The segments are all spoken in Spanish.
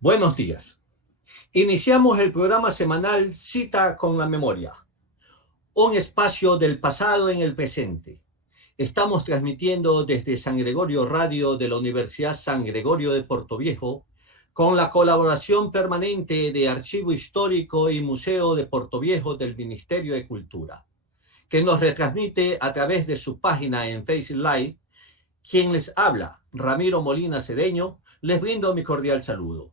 Buenos días. Iniciamos el programa semanal Cita con la Memoria, un espacio del pasado en el presente. Estamos transmitiendo desde San Gregorio Radio de la Universidad San Gregorio de Portoviejo, con la colaboración permanente de Archivo Histórico y Museo de Portoviejo del Ministerio de Cultura, que nos retransmite a través de su página en Facebook Live. Quien les habla, Ramiro Molina Cedeño, les brindo mi cordial saludo.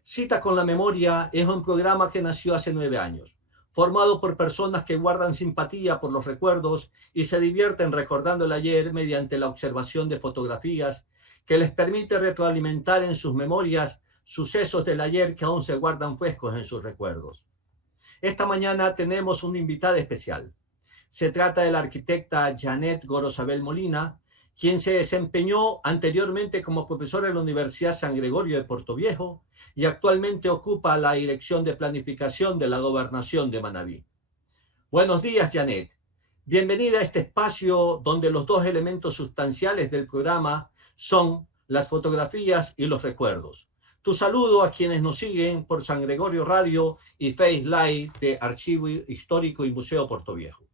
Cita con la Memoria es un programa que nació hace 9 años, formado por personas que guardan simpatía por los recuerdos y se divierten recordando el ayer mediante la observación de fotografías que les permite retroalimentar en sus memorias sucesos del ayer que aún se guardan frescos en sus recuerdos. Esta mañana tenemos una invitada especial. Se trata de la arquitecta Janet Gorosabel Molina, quien se desempeñó anteriormente como profesora en la Universidad San Gregorio de Portoviejo y actualmente ocupa la dirección de planificación de la Gobernación de Manabí. Buenos días, Janet. Bienvenida a este espacio donde los dos elementos sustanciales del programa son las fotografías y los recuerdos. Tu saludo a quienes nos siguen por San Gregorio Radio y Face Live de Archivo Histórico y Museo Portoviejo.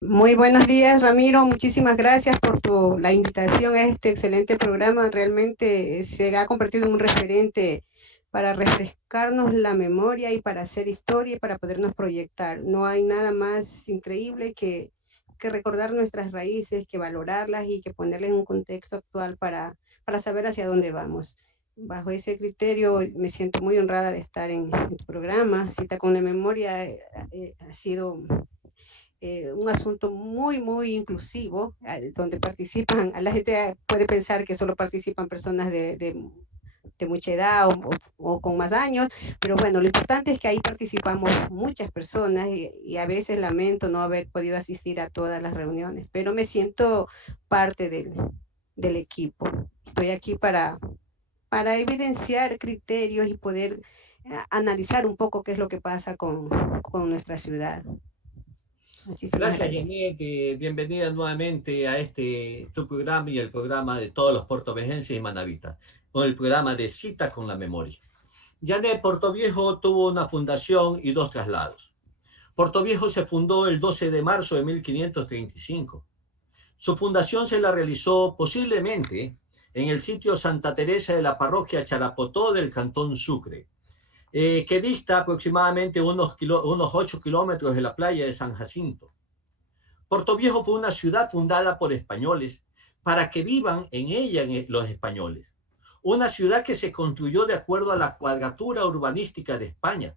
Muy buenos días, Ramiro. Muchísimas gracias por la invitación a este excelente programa. Realmente se ha convertido en un referente para refrescarnos la memoria y para hacer historia y para podernos proyectar. No hay nada más increíble que recordar nuestras raíces, que valorarlas y que ponerlas en un contexto actual para saber hacia dónde vamos. Bajo ese criterio me siento muy honrada de estar en tu programa. Cita con la Memoria ha sido un asunto muy inclusivo, donde participan, la gente puede pensar que solo participan personas de mucha edad o con más años, pero bueno, lo importante es que ahí participamos muchas personas y a veces lamento no haber podido asistir a todas las reuniones, pero me siento parte del equipo. Estoy aquí para evidenciar criterios y poder analizar un poco qué es lo que pasa con nuestra ciudad. Muchísimas Gracias, gracias. Janet. Bienvenida nuevamente a tu programa y el programa de todos los portovejenses y manavitas, con el programa de Cita con la Memoria. Janet, Portoviejo tuvo una fundación y dos traslados. Portoviejo se fundó el 12 de marzo de 1535. Su fundación se la realizó posiblemente en el sitio Santa Teresa de la parroquia Charapotó del Cantón Sucre, que dista aproximadamente unos 8 kilómetros de la playa de San Jacinto. Portoviejo fue una ciudad fundada por españoles para que vivan en ella los españoles. Una ciudad que se construyó de acuerdo a la cuadratura urbanística de España.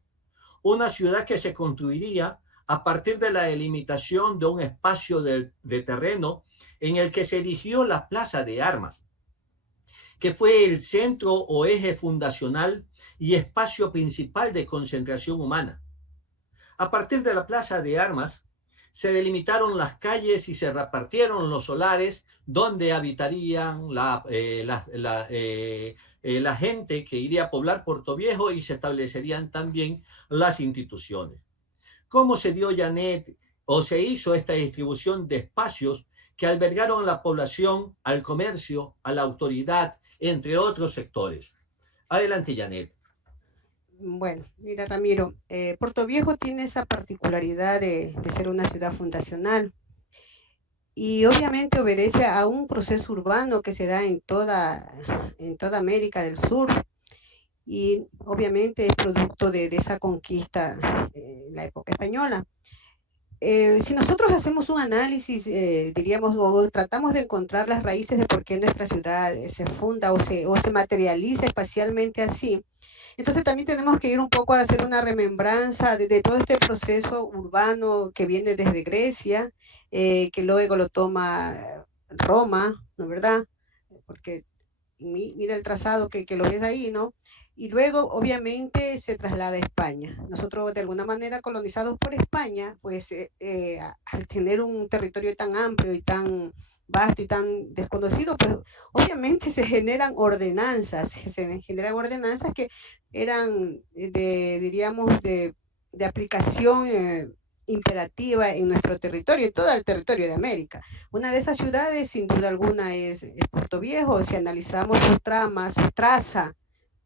Una ciudad que se construiría a partir de la delimitación de un espacio de terreno en el que se erigió la Plaza de Armas, que fue el centro o eje fundacional y espacio principal de concentración humana. A partir de la Plaza de Armas, se delimitaron las calles y se repartieron los solares donde habitarían la gente que iría a poblar Portoviejo y se establecerían también las instituciones. ¿Cómo se dio, Janet, o se hizo esta distribución de espacios que albergaron a la población, al comercio, a la autoridad, entre otros sectores? Adelante, Janet. Bueno, mira, Ramiro, Portoviejo tiene esa particularidad de ser una ciudad fundacional y obviamente obedece a un proceso urbano que se da en toda América del Sur y obviamente es producto de esa conquista en la época española. Si nosotros hacemos un análisis, diríamos, o tratamos de encontrar las raíces de por qué nuestra ciudad se funda o se materializa espacialmente así, entonces también tenemos que ir un poco a hacer una remembranza de todo este proceso urbano que viene desde Grecia, que luego lo toma Roma, ¿no es verdad? Porque mira el trazado que lo ves ahí, ¿no? Y luego, obviamente, se traslada a España. Nosotros, de alguna manera, colonizados por España, pues al tener un territorio tan amplio y tan vasto y tan desconocido, pues obviamente se generan ordenanzas que eran, diríamos, de aplicación imperativa en nuestro territorio, en todo el territorio de América. Una de esas ciudades, sin duda alguna, es Portoviejo. Si analizamos su trama, su traza,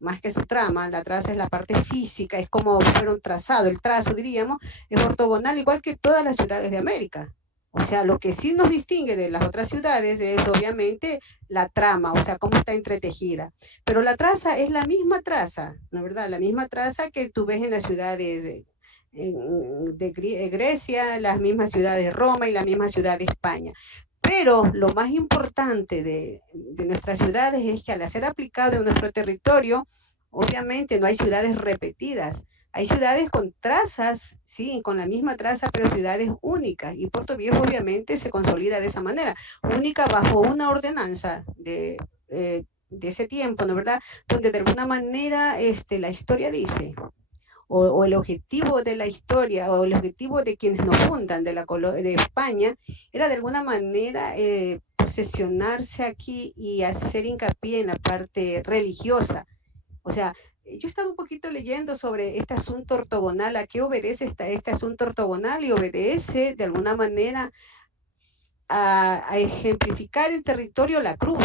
más que su trama, la traza es la parte física, es como fuera un trazado, el trazo diríamos, es ortogonal igual que todas las ciudades de América. O sea, lo que sí nos distingue de las otras ciudades es obviamente la trama, o sea, cómo está entretejida. Pero la traza es la misma traza, ¿no es verdad? La misma traza que tú ves en las ciudades de Grecia, las mismas ciudades de Roma y la misma ciudad de España. Pero lo más importante de nuestras ciudades es que al ser aplicado en nuestro territorio, obviamente no hay ciudades repetidas. Hay ciudades con trazas, sí, con la misma traza, pero ciudades únicas. Y Puerto Viejo obviamente se consolida de esa manera, única bajo una ordenanza de ese tiempo, ¿no es verdad? Donde de alguna manera la historia dice, o el objetivo de la historia, o el objetivo de quienes nos fundan de España, era de alguna manera posesionarse aquí y hacer hincapié en la parte religiosa. O sea, yo he estado un poquito leyendo sobre este asunto ortogonal, a qué obedece este asunto ortogonal, y obedece de alguna manera a ejemplificar el territorio la cruz,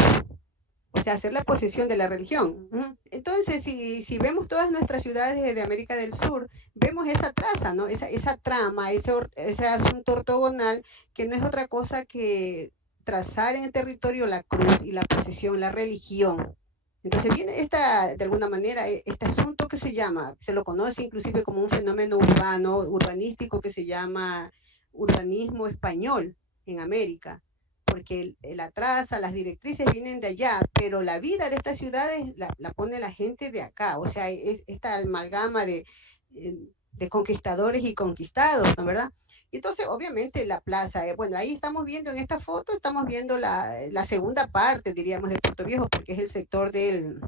o sea, hacer la posesión de la religión. Entonces, si vemos todas nuestras ciudades de América del Sur, vemos esa traza, ¿no? Esa trama, ese asunto ortogonal, que no es otra cosa que trazar en el territorio la cruz y la posesión, la religión. Entonces viene de alguna manera, este asunto que se lo conoce inclusive como un fenómeno urbano, urbanístico, que se llama urbanismo español en América, porque la traza, las directrices vienen de allá, pero la vida de estas ciudades la pone la gente de acá, o sea, esta amalgama de conquistadores y conquistados, ¿no es verdad? Y entonces, obviamente, la plaza, bueno, ahí estamos viendo en esta foto, estamos viendo la segunda parte, diríamos, de Puerto Viejo, porque es el sector del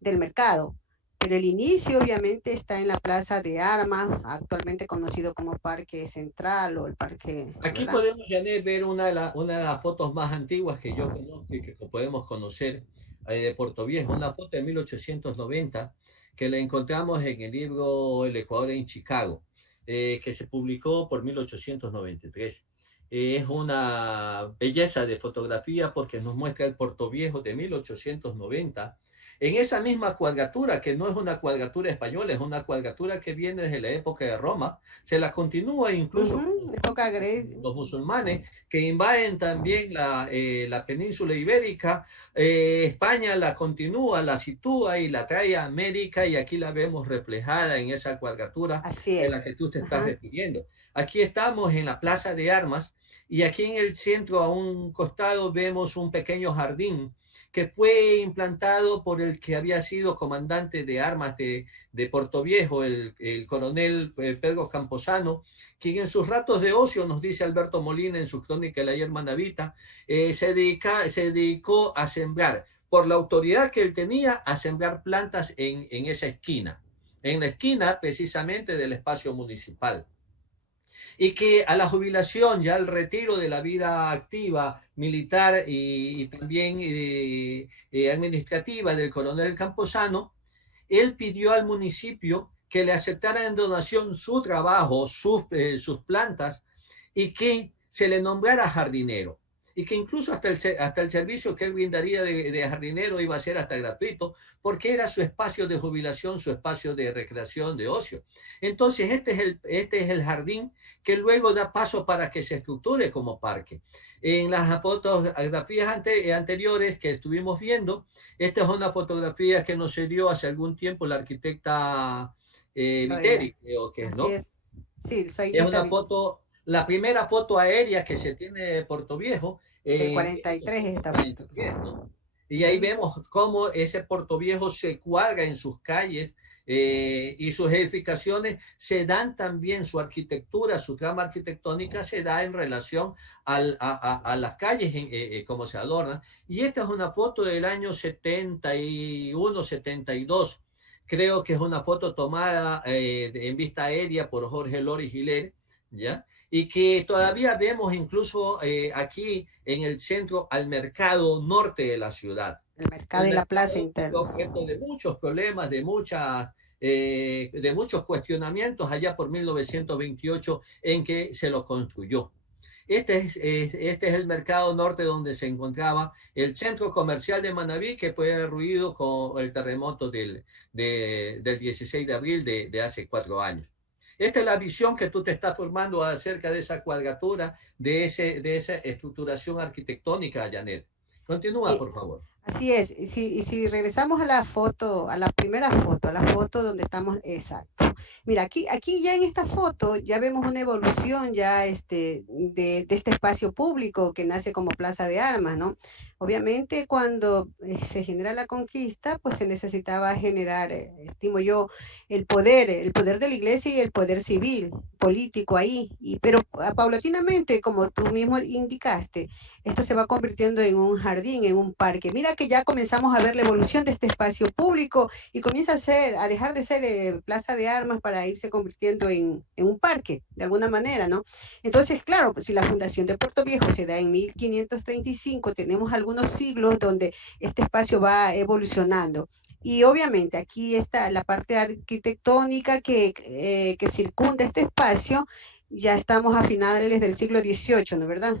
mercado. Pero el inicio obviamente está en la Plaza de Armas, actualmente conocido como Parque Central o el Parque, Aquí ¿verdad? podemos, Janet, ver una de las fotos más antiguas que yo conozco y que podemos conocer de Puerto Viejo, una foto de 1890 que la encontramos en el libro El Ecuador en Chicago, que se publicó por 1893. Es una belleza de fotografía porque nos muestra el Puerto Viejo de 1890 en esa misma cuadratura, que no es una cuadratura española, es una cuadratura que viene desde la época de Roma, se la continúa incluso Época Grecia. los musulmanes que invaden también la península ibérica. España la continúa, la sitúa y la trae a América, y aquí la vemos reflejada en esa cuadratura Así en es. la que tú te estás Ajá. refiriendo. Aquí estamos en la Plaza de Armas, y aquí en el centro, a un costado, vemos un pequeño jardín que fue implantado por el que había sido comandante de armas de Puerto Viejo, el coronel Pedro Camposano, quien en sus ratos de ocio, nos dice Alberto Molina en su crónica La Yerma Navita, se dedicó a sembrar, por la autoridad que él tenía, a sembrar plantas en esa esquina, en la esquina precisamente del espacio municipal. Y que a la jubilación, ya al retiro de la vida activa, militar y también administrativa del coronel Camposano, él pidió al municipio que le aceptara en donación su trabajo, sus plantas, y que se le nombrara jardinero. Y que incluso hasta el servicio que él brindaría de jardinero iba a ser hasta gratuito, porque era su espacio de jubilación, su espacio de recreación, de ocio. Entonces, este es el jardín que luego da paso para que se estructure como parque. En las fotografías anteriores que estuvimos viendo, esta es una fotografía que nos dio hace algún tiempo la arquitecta Zoila. Viteri, creo que es, Así ¿no? es. Sí, Es Zoilita una foto, la primera foto aérea que se tiene de Puerto Viejo del en 43 es esta foto. 1943, ¿no? Y ahí Ujú. vemos cómo ese Puerto Viejo se cuadra en sus calles, y sus edificaciones se dan también, su arquitectura, su trama arquitectónica se da en relación a las calles, como se adornan. Y esta es una foto del año 71, 72. Creo que es una foto tomada en vista aérea por Jorge Loris Giler, ¿ya? Y que todavía vemos incluso aquí en el centro, al mercado norte de la ciudad. El El mercado y la plaza mercado fue interna. objeto de muchos problemas, de muchos cuestionamientos allá por 1928, en que se lo construyó. Este es el mercado norte donde se encontraba el centro comercial de Manabí, que fue derruido con el terremoto del 16 de abril de hace 4 años. Esta es la visión que tú te estás formando acerca de esa cuadratura, de esa estructuración arquitectónica, Janet. Continúa, Eh, por favor. Así es, y si regresamos a la foto, a la primera foto, a la foto donde estamos, exacto. Mira, aquí ya en esta foto ya vemos una evolución ya de este espacio público que nace como Plaza de Armas, ¿no? Obviamente cuando se genera la conquista, pues se necesitaba generar, estimo yo, el poder de la iglesia y el poder civil, político ahí, pero paulatinamente, como tú mismo indicaste, esto se va convirtiendo en un jardín, en un parque. Mira que ya comenzamos a ver la evolución de este espacio público y comienza a dejar de ser plaza de armas para irse convirtiendo en un parque, de alguna manera, ¿no? Entonces, claro, pues si la fundación de Puerto Viejo se da en 1535, tenemos algunos siglos donde este espacio va evolucionando. Y obviamente aquí está la parte arquitectónica que circunda este espacio. Ya estamos a finales del siglo XVIII, ¿no es verdad?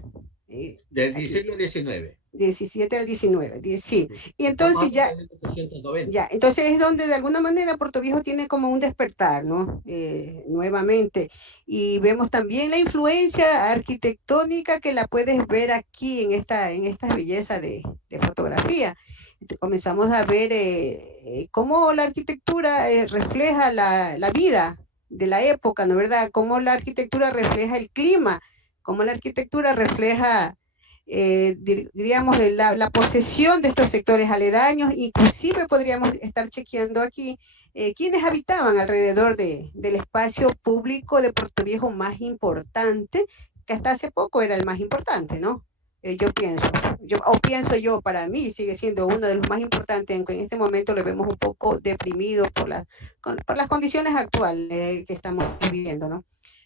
Del Aquí, siglo XIX. 17 al 19, sí. Sí. Y Estamos entonces hablando ya, de 1890. ya, entonces es donde de alguna manera Puerto Viejo tiene como un despertar, ¿no? Nuevamente. Y vemos también la influencia arquitectónica que la puedes ver aquí en esta belleza de fotografía. Comenzamos a ver cómo la arquitectura refleja la vida de la época, ¿no es verdad? Cómo la arquitectura refleja el clima, cómo la arquitectura refleja diríamos, la posesión de estos sectores aledaños. Inclusive podríamos estar chequeando aquí quienes habitaban alrededor del espacio público de Puerto Viejo más importante, que hasta hace poco era el más importante, ¿no? Yo pienso, pienso yo, para mí sigue siendo uno de los más importantes, aunque en este momento lo vemos un poco deprimido por las condiciones actuales que estamos viviendo, ¿no?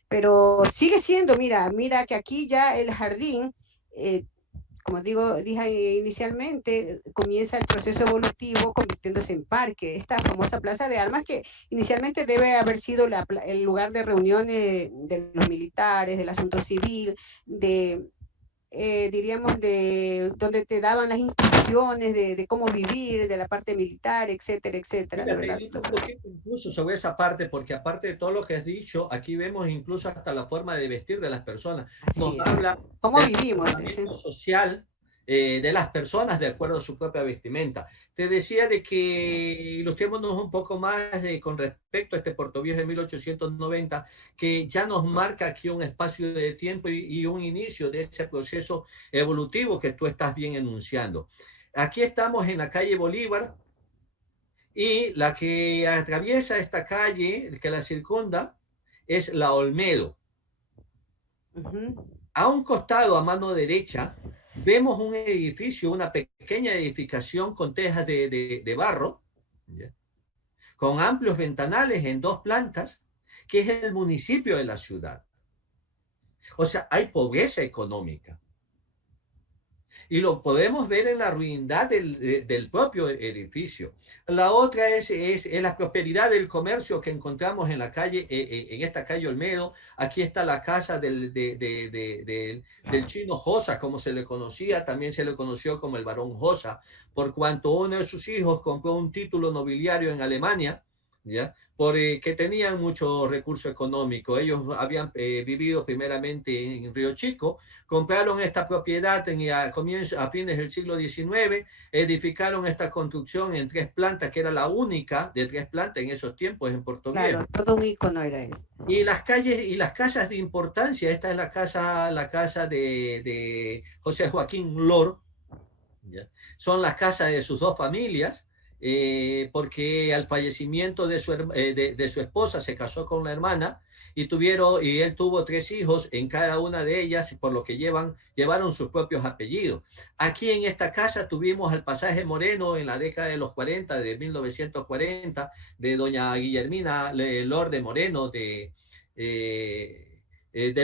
Pero sigue siendo, mira que aquí ya el jardín, eh, como dije inicialmente, comienza el proceso evolutivo convirtiéndose en parque. Esta famosa plaza de armas que inicialmente debe haber sido el lugar de reuniones de los militares, del asunto civil, diríamos, de donde te daban las instrucciones de cómo vivir, de la parte militar, etcétera, etcétera, ¿no es Fíjate, verdad? invito un poquito incluso sobre esa parte, porque aparte de todo lo que has dicho, aquí vemos incluso hasta la forma de vestir de las personas. Nos Así es. habla ¿Cómo del vivimos? comportamiento social de las personas de acuerdo a su propia vestimenta. Te decía de que ilustrémonos un poco más con respecto a este Portoviejo de 1890, que ya nos marca aquí un espacio de tiempo y un inicio de ese proceso evolutivo que tú estás bien enunciando. Aquí estamos en la calle Bolívar, y la que atraviesa esta calle, que la circunda, es la Olmedo. Uh-huh. A un costado, a mano derecha, vemos un edificio, una pequeña edificación con tejas de barro, ¿ya? Con amplios ventanales en 2 plantas, que es el municipio de la ciudad. O sea, hay pobreza económica. Y lo podemos ver en la ruindad del propio edificio. La otra es la prosperidad del comercio que encontramos en la calle, en esta calle Olmedo. Aquí está la casa del chino Josa, como se le conocía, también se le conoció como el barón Josa, por cuanto uno de sus hijos compró un título nobiliario en Alemania, ¿ya? Porque tenían mucho recurso económico. Ellos habían vivido primeramente en Río Chico, compraron esta propiedad a fines del siglo XIX, edificaron esta construcción en 3 plantas, que era la única de 3 plantas en esos tiempos en Puerto Claro, Viejo. todo un icono era eso. Y las calles y las casas de importancia, esta es la casa de José Joaquín Lor, ¿ya? Son las casas de sus 2 familias, porque al fallecimiento de su esposa se casó con la hermana y él tuvo 3 hijos en cada una de ellas, por lo que llevaron sus propios apellidos. Aquí en esta casa tuvimos el pasaje Moreno en la década de los 40, de 1940, de doña Guillermina Lor de Moreno, del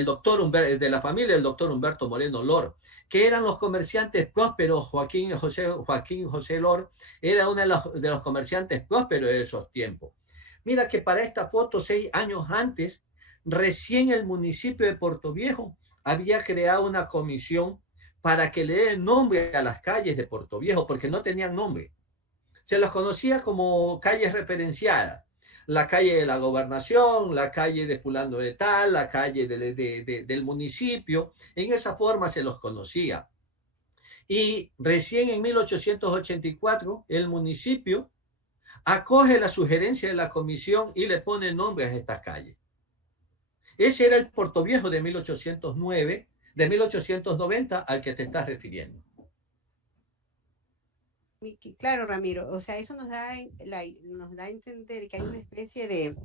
doctor de la familia del doctor Humberto Moreno Lor, que eran los comerciantes prósperos. Joaquín José Lor era uno de los comerciantes prósperos de esos tiempos. Mira que para esta foto, 6 años antes, recién el municipio de Puerto Viejo había creado una comisión para que le den nombre a las calles de Puerto Viejo, porque no tenían nombre. Se las conocía como calles referenciadas. La calle de la gobernación, la calle de fulano de tal, la calle del municipio. En esa forma se los conocía. Y recién en 1884 el municipio acoge la sugerencia de la comisión y le pone nombre a estas calles. Ese era el Puerto Viejo de 1809, de 1890 al que te estás refiriendo. Claro, Ramiro, o sea, eso nos da a entender que hay una especie de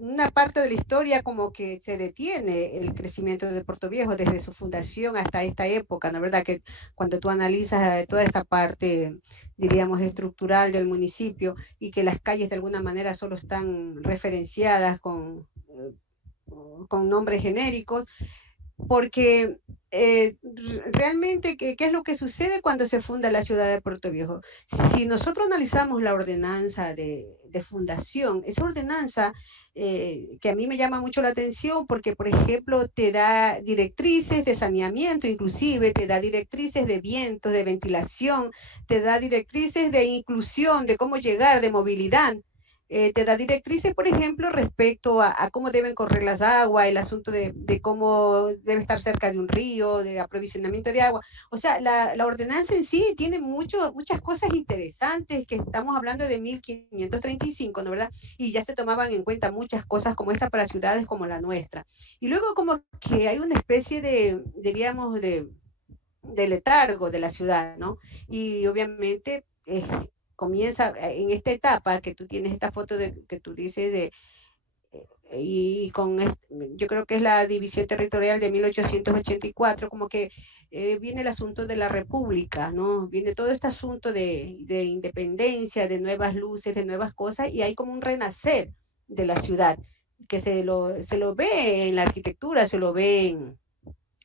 una parte de la historia como que se detiene el crecimiento de Puerto Viejo desde su fundación hasta esta época, ¿no es verdad? Que cuando tú analizas toda esta parte, diríamos, estructural del municipio y que las calles de alguna manera solo están referenciadas con nombres genéricos, porque realmente, ¿qué es lo que sucede cuando se funda la ciudad de Puerto Viejo? Si nosotros analizamos la ordenanza de fundación, esa ordenanza que a mí me llama mucho la atención porque, por ejemplo, te da directrices de saneamiento, inclusive te da directrices de vientos, de ventilación, te da directrices de inclusión, de cómo llegar, de movilidad. Te da directrices, por ejemplo, respecto a cómo deben correr las aguas, el asunto de cómo debe estar cerca de un río, de aprovisionamiento de agua. O sea, la ordenanza en sí tiene muchas cosas interesantes, que estamos hablando de 1535, ¿no verdad? Y ya se tomaban en cuenta muchas cosas como esta para ciudades como la nuestra. Y luego como que hay una especie diríamos, de letargo de la ciudad, ¿no? Y obviamente comienza en esta etapa que tú tienes esta foto que tú dices y yo creo que es la división territorial de 1884, como que viene el asunto de la república, ¿no? Viene todo este asunto de independencia, de nuevas luces, de nuevas cosas, y hay como un renacer de la ciudad, que se lo ve en la arquitectura, se lo ve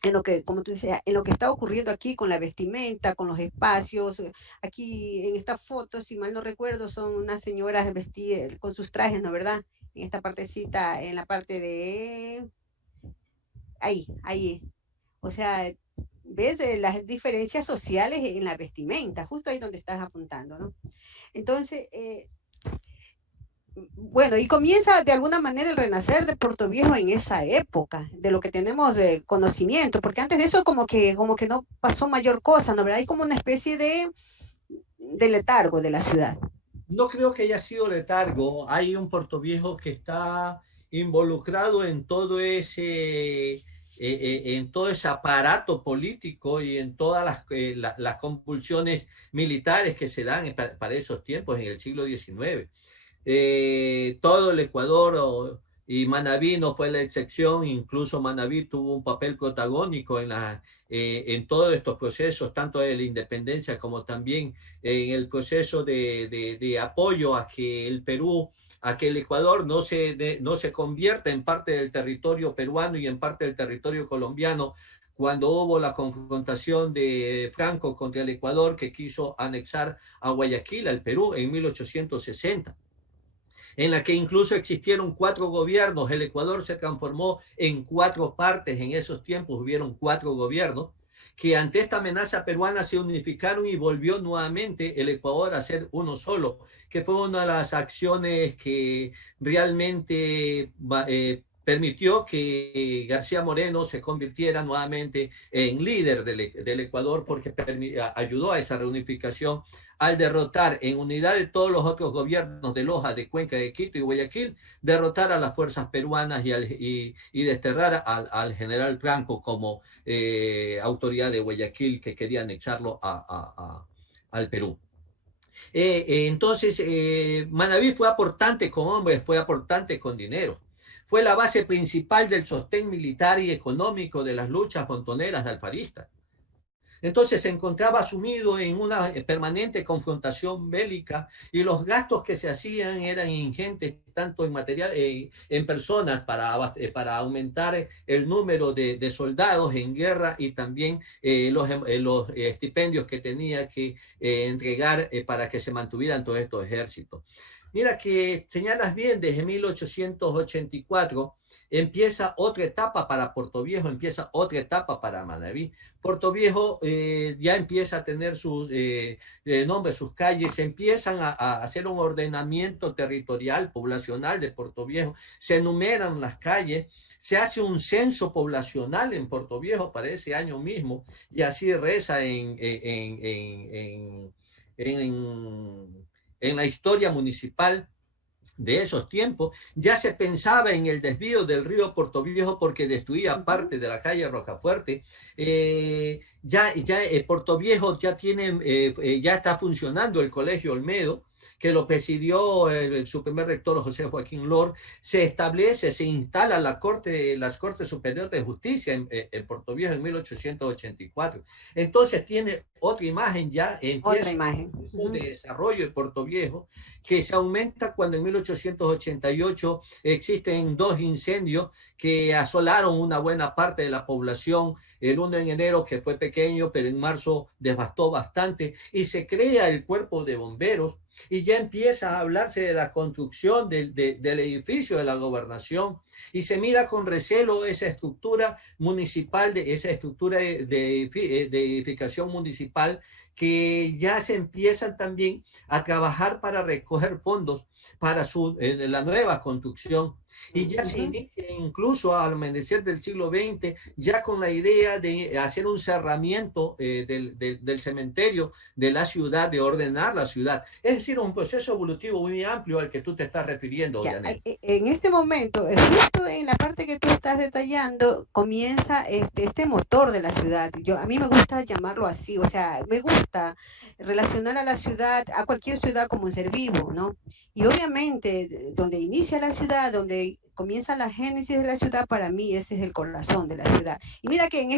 en lo que, como tú dices, en lo que está ocurriendo aquí con la vestimenta, con los espacios. Aquí en esta foto, si mal no recuerdo, son unas señoras vestidas con sus trajes, ¿no verdad? En esta partecita, en la parte de ahí. O sea, ves las diferencias sociales en la vestimenta, justo ahí donde estás apuntando, ¿no? Entonces, bueno, y comienza de alguna manera el renacer de Puerto Viejo en esa época, de lo que tenemos de conocimiento, porque antes de eso como que no pasó mayor cosa, ¿no? ¿Verdad? Hay como una especie de letargo de la ciudad. No creo que haya sido letargo. Hay un Puerto Viejo que está involucrado en todo en todo ese aparato político y en todas las convulsiones militares que se dan para esos tiempos en el siglo XIX. Todo el Ecuador y Manabí no fue la excepción, incluso Manabí tuvo un papel protagónico en todos estos procesos, tanto de la independencia como también en el proceso de apoyo a que el Perú, a que el Ecuador no se convierta en parte del territorio peruano y en parte del territorio colombiano, cuando hubo la confrontación de Franco contra el Ecuador, que quiso anexar a Guayaquil, al Perú, en 1860, en la que incluso existieron 4 gobiernos. El Ecuador se transformó en 4 partes. En esos tiempos hubieron 4 gobiernos que ante esta amenaza peruana se unificaron y volvió nuevamente el Ecuador a ser uno solo, que fue una de las acciones que realmente permitió que García Moreno se convirtiera nuevamente en líder del Ecuador, porque ayudó a esa reunificación al derrotar en unidad de todos los otros gobiernos de Loja, de Cuenca, de Quito y Guayaquil, derrotar a las fuerzas peruanas y desterrar al general Franco como autoridad de Guayaquil, que quería anexarlo al Perú. Entonces, Manabí fue aportante con hombres, fue aportante con dinero. Fue la base principal del sostén militar y económico de las luchas montoneras de alfaristas. Entonces se encontraba sumido en una permanente confrontación bélica y los gastos que se hacían eran ingentes, tanto en material, en personas para aumentar el número de soldados en guerra, y también los estipendios que tenía que entregar para que se mantuvieran todos estos ejércitos. Mira que señalas bien, desde 1884 empieza otra etapa para Portoviejo, empieza otra etapa para Manabí. Portoviejo ya empieza a tener sus nombres, sus calles, se empiezan a hacer un ordenamiento territorial, poblacional de Portoviejo, se enumeran las calles, se hace un censo poblacional en Portoviejo para ese año mismo, y así reza en la historia municipal de esos tiempos. Ya se pensaba en el desvío del río Portoviejo porque destruía parte de la calle Rocafuerte. Portoviejo ya tiene, ya está funcionando el Colegio Olmedo, que lo presidió su primer rector José Joaquín Lor. Se establece, se instala las Cortes Superiores de Justicia en Portoviejo en 1884. Entonces tiene otra imagen, ya empieza Otra imagen. de desarrollo de Portoviejo, que se aumenta cuando en 1888 existen dos incendios que asolaron una buena parte de la población. El 1 en enero, que fue pequeño, pero en marzo devastó bastante, y se crea el cuerpo de bomberos, y ya empieza a hablarse de la construcción del edificio de la gobernación, y se mira con recelo esa estructura municipal, esa estructura de edificación municipal, que ya se empiezan también a trabajar para recoger fondos para la nueva construcción, y ya se inicia incluso al amanecer del siglo XX ya con la idea de hacer un cerramiento del cementerio de la ciudad, de ordenar la ciudad. Es decir, un proceso evolutivo muy amplio al que tú te estás refiriendo, Ya, Janet. en este momento, justo en la parte que tú estás detallando, comienza este motor de la ciudad. A mí me gusta llamarlo así, o sea, me gusta relacionar a la ciudad, a cualquier ciudad como un ser vivo, ¿no? Y obviamente, donde inicia la ciudad, donde comienza la génesis de la ciudad, para mí ese es el corazón de la ciudad. Y mira que en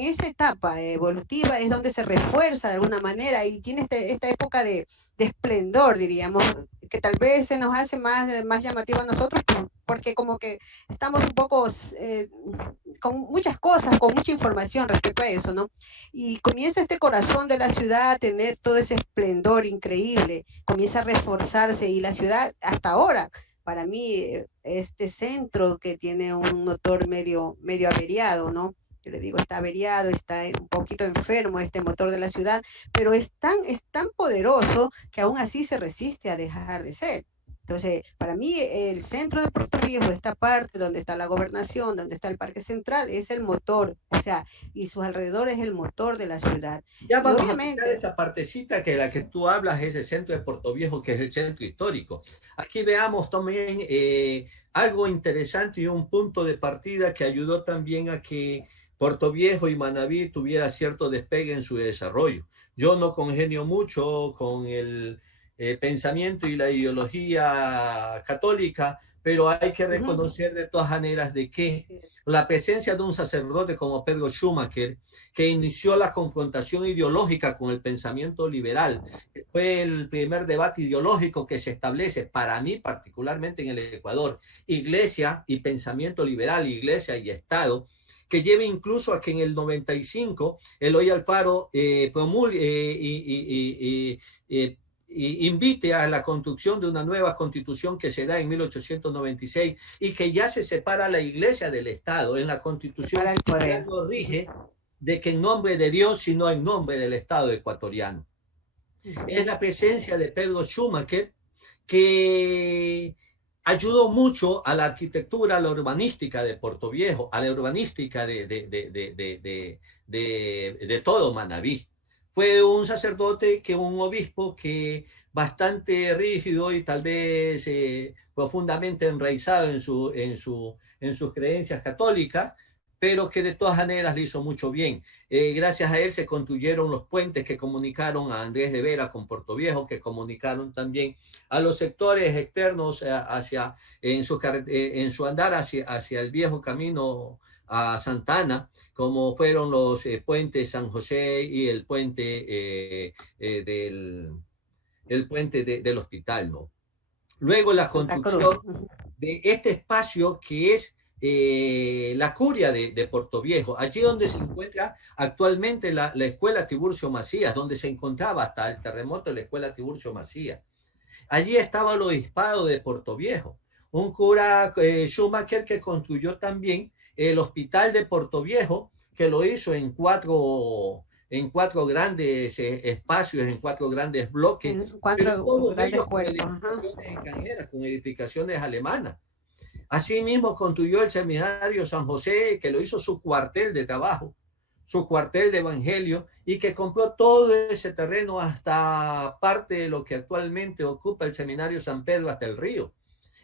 esa etapa evolutiva es donde se refuerza de alguna manera y tiene esta época de esplendor, diríamos, que tal vez se nos hace más llamativo a nosotros porque como que estamos un poco con muchas cosas, con mucha información respecto a eso, ¿no? Y comienza este corazón de la ciudad a tener todo ese esplendor increíble, comienza a reforzarse y la ciudad hasta ahora, para mí, este centro que tiene un motor medio averiado, ¿no? Yo le digo, está averiado, está un poquito enfermo este motor de la ciudad, pero es tan poderoso que aún así se resiste a dejar de ser. Entonces, para mí, el centro de Puerto Viejo, esta parte donde está la gobernación, donde está el Parque Central, es el motor, o sea, y sus alrededores es el motor de la ciudad. Ya Y vamos a quitar obviamente, esa partecita que la que tú hablas es el centro de Portoviejo, que es el centro histórico. Aquí veamos también algo interesante y un punto de partida que ayudó también a que Portoviejo y Manabí tuviera cierto despegue en su desarrollo. Yo no congenio mucho con el pensamiento y la ideología católica, pero hay que reconocer de todas maneras de que la presencia de un sacerdote como Pedro Schumacher, que inició la confrontación ideológica con el pensamiento liberal, fue el primer debate ideológico que se establece, para mí particularmente en el Ecuador, iglesia y pensamiento liberal, iglesia y Estado, que lleve incluso a que en el 95 Eloy Alfaro invite a la construcción de una nueva constitución que se da en 1896 y que ya se separa la iglesia del Estado. En la constitución ya no rige de que en nombre de Dios, sino en nombre del Estado ecuatoriano. Es la presencia de Pedro Schumacher que ayudó mucho a la arquitectura, a la urbanística de Portoviejo, a la urbanística de todo Manabí. Fue un sacerdote, un obispo que bastante rígido y tal vez profundamente enraizado en sus creencias católicas, pero que de todas maneras le hizo mucho bien. Gracias a él se construyeron los puentes que comunicaron a Andrés de Vera con Portoviejo, que comunicaron también a los sectores externos en su andar hacia el viejo camino a Santana, como fueron los puentes San José y el puente el puente del hospital, ¿no? Luego la construcción de este espacio que es la curia de Portoviejo, allí donde se encuentra actualmente la escuela Tiburcio Macías, donde se encontraba hasta el terremoto la escuela Tiburcio Macías. Allí estaba el obispado de Portoviejo, un cura Schumacher que construyó también el hospital de Portoviejo, que lo hizo en cuatro grandes espacios, en cuatro grandes bloques, En pero cuatro todos grandes ellos con cuerpos. Ajá. edificaciones extranjeras, con edificaciones alemanas. Asimismo, construyó el seminario San José, que lo hizo su cuartel de trabajo, su cuartel de evangelio, y que compró todo ese terreno hasta parte de lo que actualmente ocupa el seminario San Pedro hasta el río,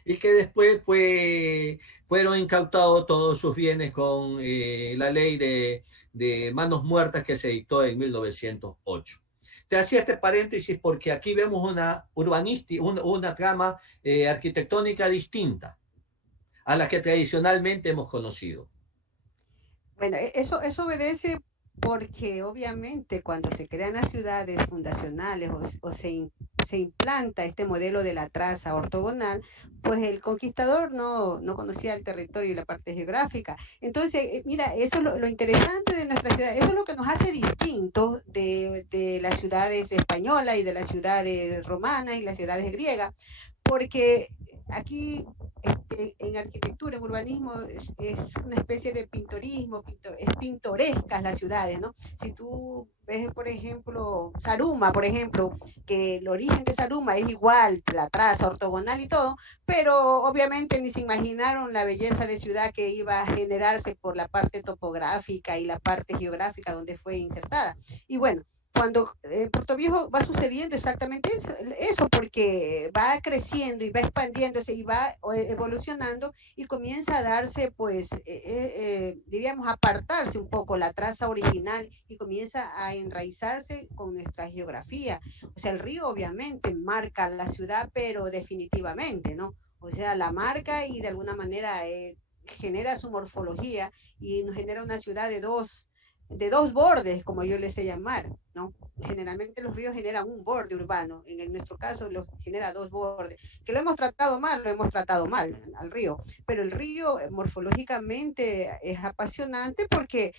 y que después fueron incautados todos sus bienes con la ley de manos muertas que se dictó en 1908. Te hacía este paréntesis porque aquí vemos una urbanística, una trama arquitectónica distinta a las que tradicionalmente hemos conocido. Bueno, eso obedece porque obviamente cuando se crean las ciudades fundacionales se implanta este modelo de la traza ortogonal, pues el conquistador no conocía el territorio y la parte geográfica. Entonces, mira, eso es lo interesante de nuestra ciudad, eso es lo que nos hace distintos de las ciudades españolas y de las ciudades romanas y las ciudades griegas, porque aquí en arquitectura, en urbanismo, es una especie de pintorismo, es pintorescas las ciudades, ¿no? Si tú ves, por ejemplo, Saruma, por ejemplo, que el origen de Saruma es igual, la traza ortogonal y todo, pero obviamente ni se imaginaron la belleza de ciudad que iba a generarse por la parte topográfica y la parte geográfica donde fue insertada. Y bueno, cuando en Puerto Viejo va sucediendo exactamente eso, porque va creciendo y va expandiéndose y va evolucionando y comienza a darse, pues, diríamos, apartarse un poco la traza original y comienza a enraizarse con nuestra geografía. O sea, el río obviamente marca la ciudad, pero definitivamente, ¿no? O sea, la marca y de alguna manera genera su morfología y nos genera una ciudad de dos bordes, como yo les sé llamar, ¿no? Generalmente los ríos generan un borde urbano, en nuestro caso los genera dos bordes, que lo hemos tratado mal al río, pero el río morfológicamente es apasionante porque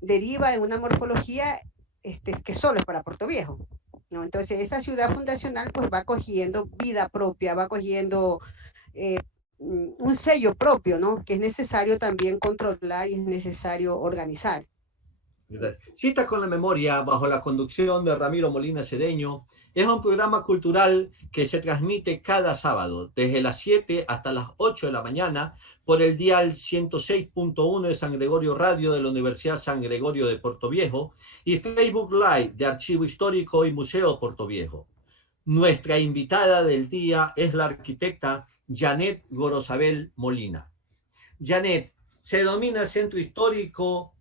deriva en una morfología que solo es para Puerto Viejo, ¿no? Entonces esa ciudad fundacional pues va cogiendo vida propia, va cogiendo eh, un sello propio, ¿no? Que es necesario también controlar y es necesario organizar. Cita con la memoria, bajo la conducción de Ramiro Molina Cedeño, es un programa cultural que se transmite cada sábado, desde las 7 hasta las 8 de la mañana, por el dial 106.1 de San Gregorio Radio de la Universidad San Gregorio de Portoviejo y Facebook Live de Archivo Histórico y Museo Portoviejo. Nuestra invitada del día es la arquitecta Janet Gorosabel Molina. Janet, se denomina el centro histórico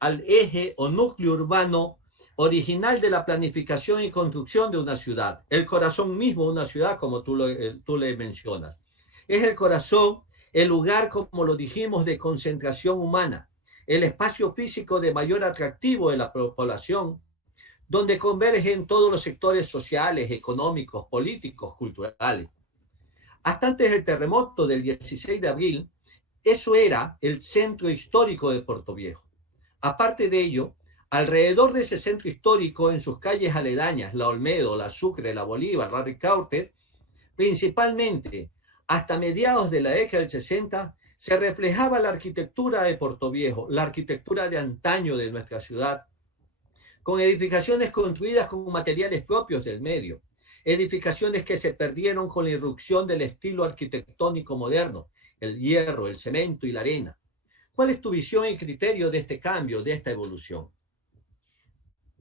al eje o núcleo urbano original de la planificación y construcción de una ciudad, el corazón mismo de una ciudad, como tú le mencionas. Es el corazón, el lugar, como lo dijimos, de concentración humana, el espacio físico de mayor atractivo de la población, donde convergen todos los sectores sociales, económicos, políticos, culturales. Hasta antes del terremoto del 16 de abril, eso era el centro histórico de Portoviejo. Aparte de ello, alrededor de ese centro histórico, en sus calles aledañas, la Olmedo, la Sucre, la Bolívar, la Ricaurte, principalmente hasta mediados de la década del 60, se reflejaba la arquitectura de Portoviejo, la arquitectura de antaño de nuestra ciudad, con edificaciones construidas con materiales propios del medio, edificaciones que se perdieron con la irrupción del estilo arquitectónico moderno, el hierro, el cemento y la arena. ¿Cuál es tu visión y criterio de este cambio, de esta evolución?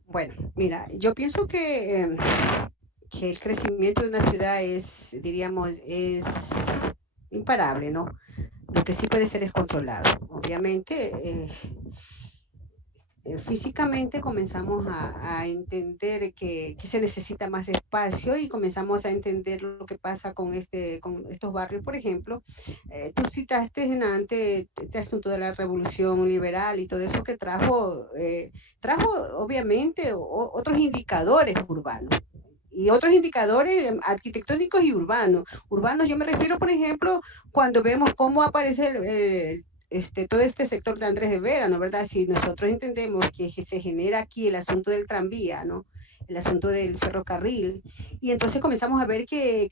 Bueno, mira, yo pienso que el crecimiento de una ciudad es, diríamos, es imparable, ¿no? Lo que sí puede ser es controlado. Obviamente, físicamente comenzamos a entender que se necesita más espacio y comenzamos a entender lo que pasa con estos barrios, por ejemplo. Tú citaste antes este asunto de la revolución liberal y todo eso que trajo obviamente otros indicadores urbanos. Y otros indicadores arquitectónicos y urbanos. Urbanos, yo me refiero, por ejemplo, cuando vemos cómo aparece todo este sector de Andrés de Vera, ¿no? ¿Verdad? Si nosotros entendemos que se genera aquí el asunto del tranvía, ¿no? el asunto del ferrocarril, y entonces comenzamos a ver que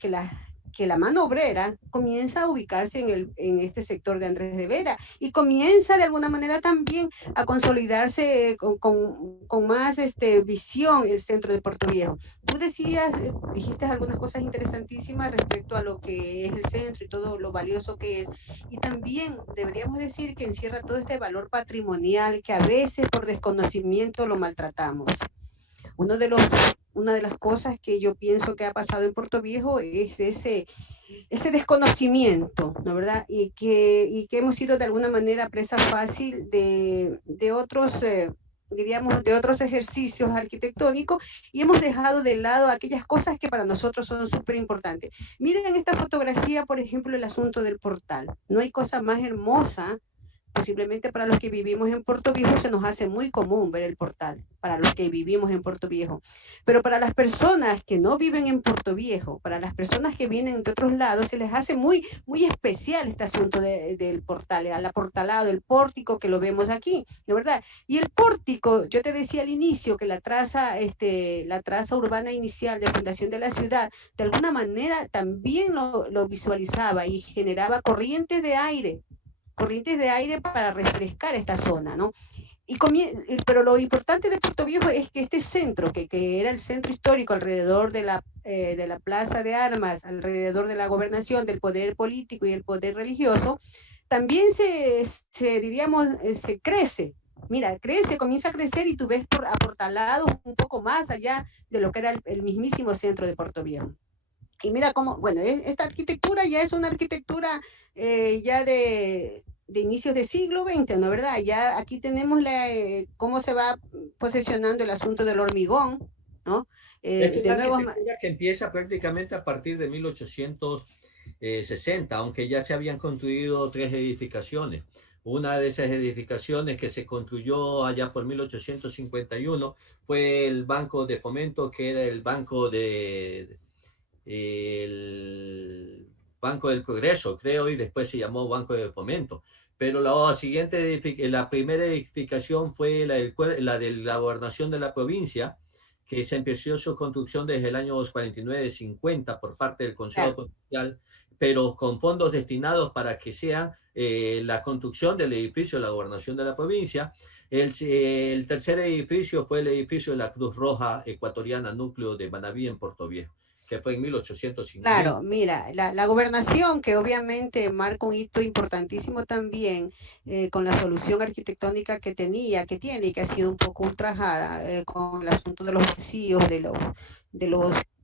la mano obrera comienza a ubicarse en este sector de Andrés de Vera y comienza de alguna manera también a consolidarse con más visión el centro de Puerto Viejo. Tú decías, dijiste algunas cosas interesantísimas respecto a lo que es el centro y todo lo valioso que es, y también deberíamos decir que encierra todo este valor patrimonial que a veces por desconocimiento lo maltratamos. Uno de los, una de las cosas que yo pienso que ha pasado en Puerto Viejo es ese desconocimiento, ¿no verdad? Y que hemos sido de alguna manera presa fácil de otros, diríamos, de otros ejercicios arquitectónicos, y hemos dejado de lado aquellas cosas que para nosotros son súper importantes. Miren en esta fotografía, por ejemplo, el asunto del portal. No hay cosa más hermosa. Posiblemente para los que vivimos en Puerto Viejo se nos hace muy común ver el portal, para los que vivimos en Puerto Viejo. Pero para las personas que no viven en Puerto Viejo, para las personas que vienen de otros lados, se les hace muy, muy especial este asunto del portal, el aportalado, el pórtico que lo vemos aquí, ¿de verdad? Y el pórtico, yo te decía al inicio que la traza urbana inicial de fundación de la ciudad, de alguna manera también lo visualizaba y generaba corrientes de aire para refrescar esta zona, ¿no? Pero lo importante de Puerto Viejo es que este centro, que era el centro histórico alrededor de la plaza de armas, alrededor de la gobernación, del poder político y el poder religioso, también diríamos, se crece. Mira, comienza a crecer y tú ves aportalados un poco más allá de lo que era el mismísimo centro de Puerto Viejo. Y mira cómo, bueno, esta arquitectura ya es una arquitectura ya de inicios del siglo XX, ¿no? ¿Verdad? Ya aquí tenemos cómo se va posesionando el asunto del hormigón, ¿no? Esta es De una nuevo, arquitectura que empieza prácticamente a partir de 1860, aunque ya se habían construido 3 edificaciones. Una de esas edificaciones que se construyó allá por 1851 fue el Banco de Fomento, que era el Banco del Progreso, creo, y después se llamó Banco de Fomento. Pero la primera edificación fue la de la gobernación de la provincia, que se empezó su construcción desde el año 49-50 por parte del Consejo claro, Provincial, pero con fondos destinados para que sean la construcción del edificio de la gobernación de la provincia. El tercer edificio fue el edificio de la Cruz Roja Ecuatoriana Núcleo de Manaví en Puerto Viejo, que fue en 1850. claro, mira, la gobernación que obviamente marca un hito importantísimo también con la solución arquitectónica que tiene y que ha sido un poco ultrajada con el asunto de los vacíos, de los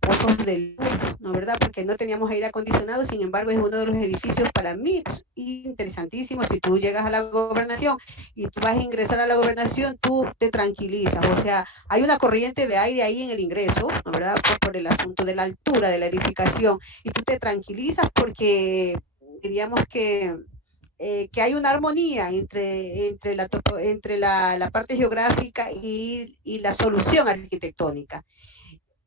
pozos de luz, ¿no verdad? Porque no teníamos aire acondicionado, sin embargo es uno de los edificios para mí interesantísimos. Si tú llegas a la gobernación y tú vas a ingresar a la gobernación, tú te tranquilizas, o sea, hay una corriente de aire ahí en el ingreso, ¿no verdad? Por el asunto de la altura de la edificación, y tú te tranquilizas porque diríamos que hay una armonía entre la parte geográfica y la solución arquitectónica.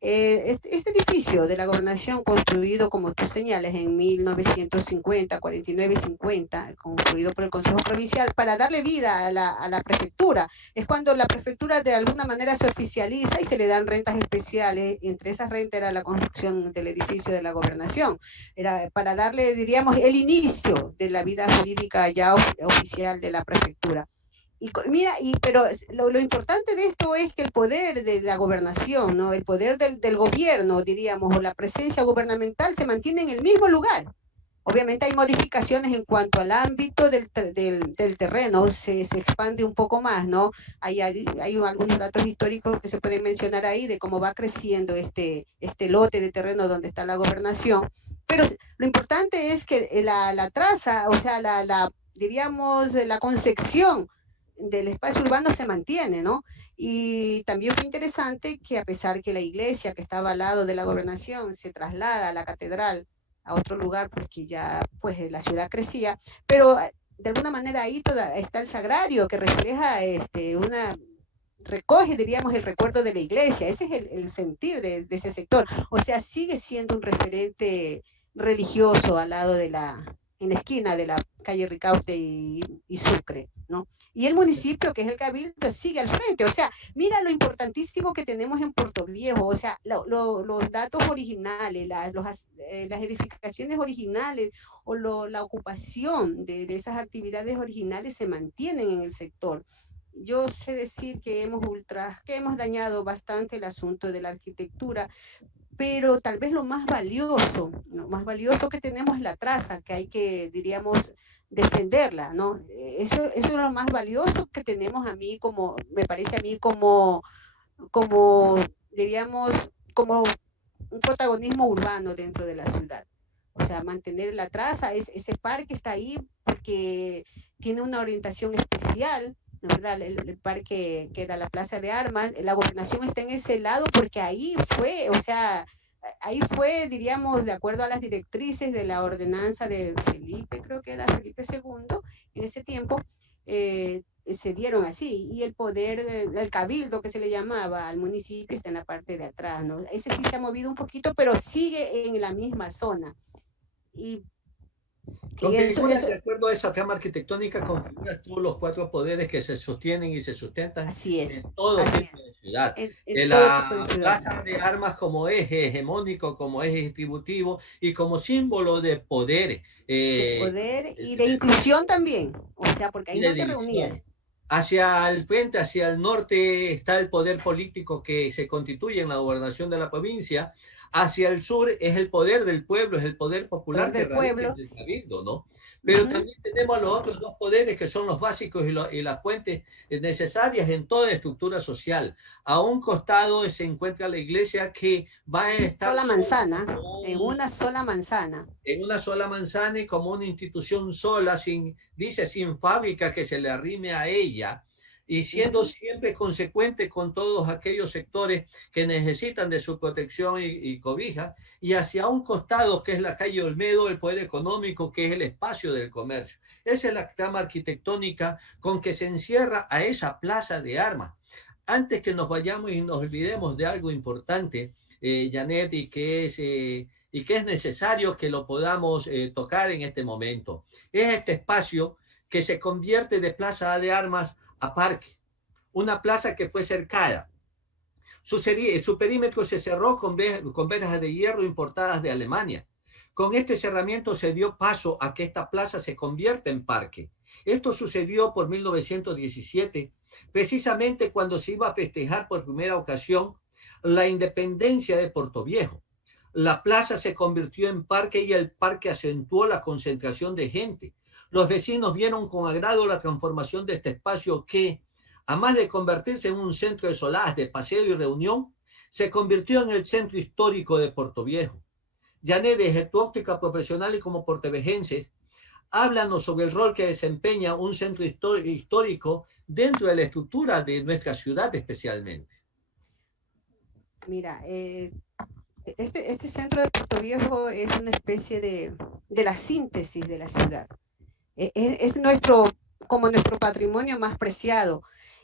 Este edificio de la gobernación, construido, como tú señales, en 1950, 49 y 50, construido por el Consejo Provincial para darle vida a la prefectura, es cuando la prefectura de alguna manera se oficializa y se le dan rentas especiales. Entre esas rentas era la construcción del edificio de la gobernación, era para darle, diríamos, el inicio de la vida jurídica ya oficial de la prefectura. Y mira, pero lo importante de esto es que el poder de la gobernación, ¿no? El poder del gobierno, diríamos, o la presencia gubernamental se mantiene en el mismo lugar. Obviamente hay modificaciones en cuanto al ámbito del terreno, se expande un poco más, ¿no? Hay algunos datos históricos que se pueden mencionar ahí de cómo va creciendo este lote de terreno donde está la gobernación. Pero lo importante es que la traza, o sea, diríamos, la concepción del espacio urbano se mantiene, ¿no? Y también fue interesante que a pesar que la iglesia que estaba al lado de la gobernación se traslada a la catedral, a otro lugar, porque ya pues la ciudad crecía, pero de alguna manera ahí está el sagrario que refleja recoge, diríamos, el recuerdo de la iglesia. Ese es el sentir de ese sector. O sea, sigue siendo un referente religioso al lado en la esquina de la calle Ricaurte y Sucre, ¿no? y el municipio, que es el Cabildo, sigue al frente. O sea, mira lo importantísimo que tenemos en Puerto Viejo, o sea, los datos originales, las edificaciones originales o la ocupación de esas actividades originales se mantienen en el sector. Yo sé decir que hemos dañado bastante el asunto de la arquitectura, pero tal vez lo más valioso que tenemos es la traza, que hay que, diríamos, defenderla, ¿no? Eso es lo más valioso que tenemos a mí como, me parece a mí como diríamos, como un protagonismo urbano dentro de la ciudad. O sea, mantener la traza, ese parque está ahí porque tiene una orientación especial, ¿verdad? El parque que era la Plaza de Armas, la gobernación está en ese lado porque ahí fue, o sea, ahí fue, diríamos, de acuerdo a las directrices de la ordenanza de Felipe, creo que era Felipe II, en ese tiempo, se dieron así, y el poder, el cabildo que se le llamaba al municipio está en la parte de atrás, ¿no? Ese sí se ha movido un poquito, pero sigue en la misma zona. Y, y Configuras, de acuerdo a esa trama arquitectónica, configuras tú los cuatro poderes que se sostienen y se sustentan así es, en todo así tipo es, de ciudad. en todo tipo de La ciudad. plaza de armas como eje hegemónico, como eje distributivo y como símbolo de poder De poder y de inclusión también, o sea, porque y ahí de no te reunías. división. Hacia el frente, hacia el norte, está el poder político que se constituye en la gobernación de la provincia. Hacia el sur es el poder del pueblo, es el poder Poder popular que del radica pueblo. en el cabildo, ¿no? Pero Uh-huh. también tenemos los otros dos poderes que son los básicos y las fuentes necesarias en toda estructura social. A un costado se encuentra la iglesia que va a estar Sola sola manzana, como en una sola manzana. en una sola manzana y como una institución sola, dice, sin fábrica que se le arrime a ella, y siendo Uh-huh. siempre consecuente con todos aquellos sectores que necesitan de su protección y cobija, y hacia un costado que es la calle Olmedo, el poder económico, que es el espacio del comercio. Esa es la trama arquitectónica con que se encierra a esa plaza de armas. Antes que nos vayamos y nos olvidemos de algo importante, Janet, y que es necesario que lo podamos tocar en este momento. Es este espacio que se convierte de plaza de armas a parque, una plaza que fue cercada. Su perímetro se cerró con verjas de hierro importadas de Alemania. Con este cerramiento se dio paso a que esta plaza se convierta en parque. Esto sucedió por 1917, precisamente cuando se iba a festejar por primera ocasión la independencia de Puerto Viejo. La plaza se convirtió en parque y el parque acentuó la concentración de gente. Los vecinos vieron con agrado la transformación de este espacio que, a más de convertirse en un centro de solaz, de paseo y reunión, se convirtió en el centro histórico de Puerto Viejo. Janet, desde tu óptica profesional y como portevejenses, háblanos sobre el rol que desempeña un centro histórico dentro de la estructura de nuestra ciudad especialmente. Mira, este centro de Puerto Viejo es una especie de la síntesis de la ciudad. Es nuestro, como nuestro patrimonio más preciado.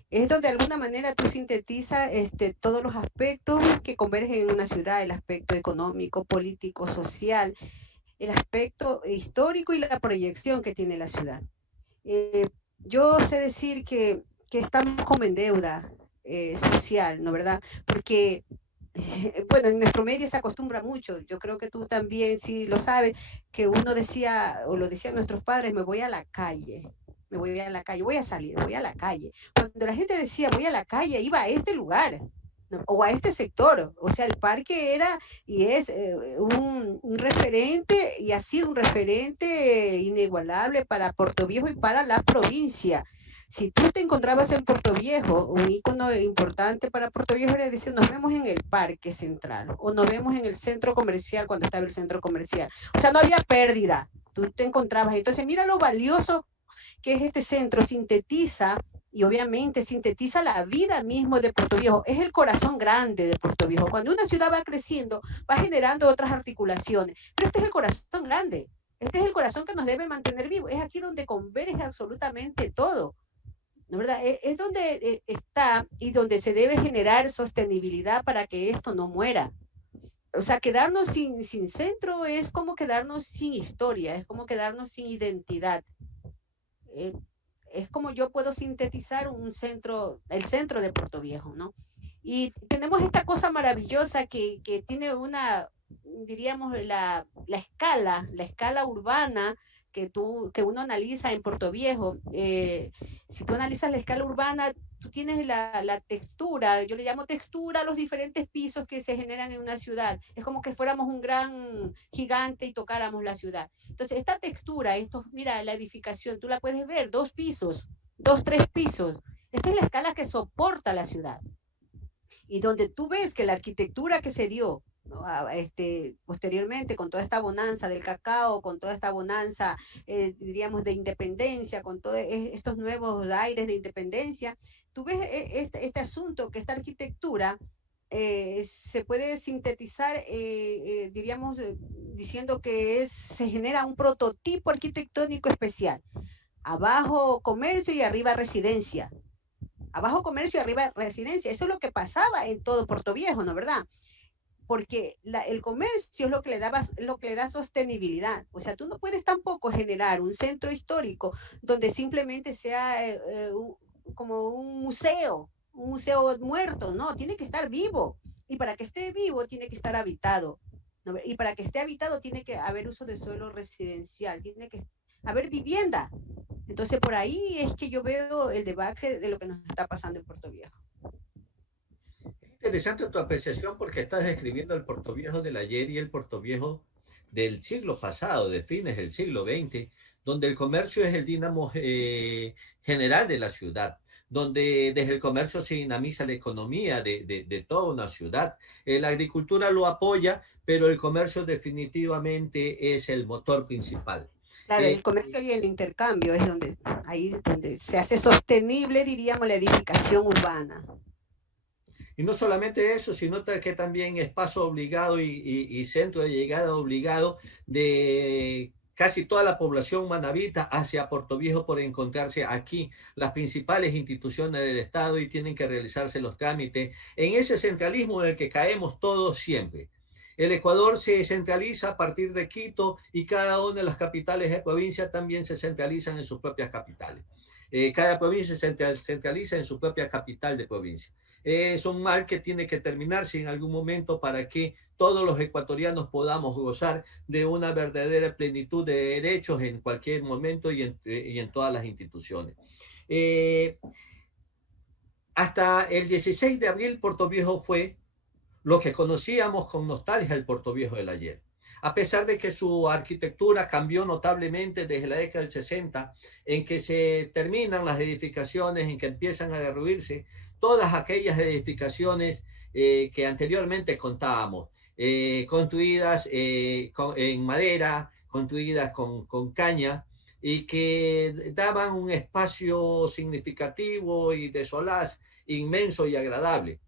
Es donde de alguna manera tú sintetizas todos los aspectos que convergen en una ciudad, el aspecto económico, político, social, el aspecto histórico y la proyección que tiene la ciudad. Yo sé decir que estamos como en deuda social, ¿no verdad? Porque bueno, en nuestro medio se acostumbra mucho, yo creo que tú también sí lo sabes, que uno decía, o lo decían nuestros padres, me voy a la calle, me voy a la calle, voy a salir, voy a la calle. Cuando la gente decía voy a la calle, iba a este lugar, ¿no? O a este sector, o sea, el parque era y es un referente y ha sido un referente inigualable para Puerto Viejo y para la provincia. Si tú te encontrabas en Puerto Viejo, un icono importante para Puerto Viejo era decir, nos vemos en el parque central o nos vemos en el centro comercial cuando estaba el centro comercial. O sea, no había pérdida. Tú te encontrabas. Entonces, mira lo valioso que es este centro. Sintetiza y obviamente sintetiza la vida mismo de Puerto Viejo. Es el corazón grande de Puerto Viejo. Cuando una ciudad va creciendo, va generando otras articulaciones. Pero este es el corazón grande. Este es el corazón que nos debe mantener vivo. Es aquí donde converge absolutamente todo. ¿No, verdad? Es donde está y donde se debe generar sostenibilidad para que esto no muera. O sea, quedarnos sin centro es como quedarnos sin historia, es como quedarnos sin identidad. Eh, es como yo puedo sintetizar el centro de Puerto Viejo, ¿no? Y tenemos esta cosa maravillosa que tiene diríamos, la escala urbana que uno analiza en Puerto Viejo. Si tú analizas la escala urbana, tú tienes la textura, yo le llamo textura a los diferentes pisos que se generan en una ciudad. Es como que fuéramos un gran gigante y tocáramos la ciudad. Entonces, esta textura, mira, la edificación, tú la puedes ver, 2 pisos, 3 pisos. Esta es la escala que soporta la ciudad. Y donde tú ves que la arquitectura que se dio, ¿no? Posteriormente, con toda esta bonanza del cacao, con toda esta bonanza, diríamos, de independencia, con todos estos nuevos aires de independencia, tú ves este asunto, que esta arquitectura se puede sintetizar, diríamos, diciendo que se genera un prototipo arquitectónico especial. Abajo comercio y arriba residencia. Abajo comercio y arriba residencia. Eso es lo que pasaba en todo Puerto Viejo, ¿no? ¿Verdad? Porque el comercio es lo que le da sostenibilidad. O sea, tú no puedes tampoco generar un centro histórico donde simplemente sea como un museo muerto, no, tiene que estar vivo. Y para que esté vivo tiene que estar habitado, ¿no? Y para que esté habitado tiene que haber uso de suelo residencial, tiene que haber vivienda. Entonces, por ahí es que yo veo el debate de lo que nos está pasando en Puerto Viejo. Interesante tu apreciación porque estás describiendo el Puerto Viejo del ayer y el Puerto Viejo del siglo pasado, de fines del siglo XX, donde el comercio es el dínamo general de la ciudad, donde desde el comercio se dinamiza la economía de toda una ciudad. La agricultura lo apoya, pero el comercio definitivamente es el motor principal. Claro, el comercio y el intercambio es ahí donde se hace sostenible, diríamos, la edificación urbana. Y no solamente eso, sino que también es paso obligado y centro de llegada obligado de casi toda la población manabita hacia Puerto Viejo por encontrarse aquí las principales instituciones del Estado y tienen que realizarse los trámites en ese centralismo en el que caemos todos siempre. El Ecuador se centraliza a partir de Quito y cada una de las capitales de provincia también se centralizan en sus propias capitales. Cada provincia se centraliza en su propia capital de provincia. Es un mal que tiene que terminarse en algún momento para que todos los ecuatorianos podamos gozar de una verdadera plenitud de derechos en cualquier momento y en todas las instituciones. Hasta el 16 de abril, Puerto Viejo fue lo que conocíamos con nostalgia el Puerto Viejo del ayer. A pesar de que su arquitectura cambió notablemente desde la década del 60, en que se terminan las edificaciones, en que empiezan a derruirse todas aquellas edificaciones que anteriormente contábamos, construidas en madera, construidas con caña, y que daban un espacio significativo y de solaz inmenso y agradable.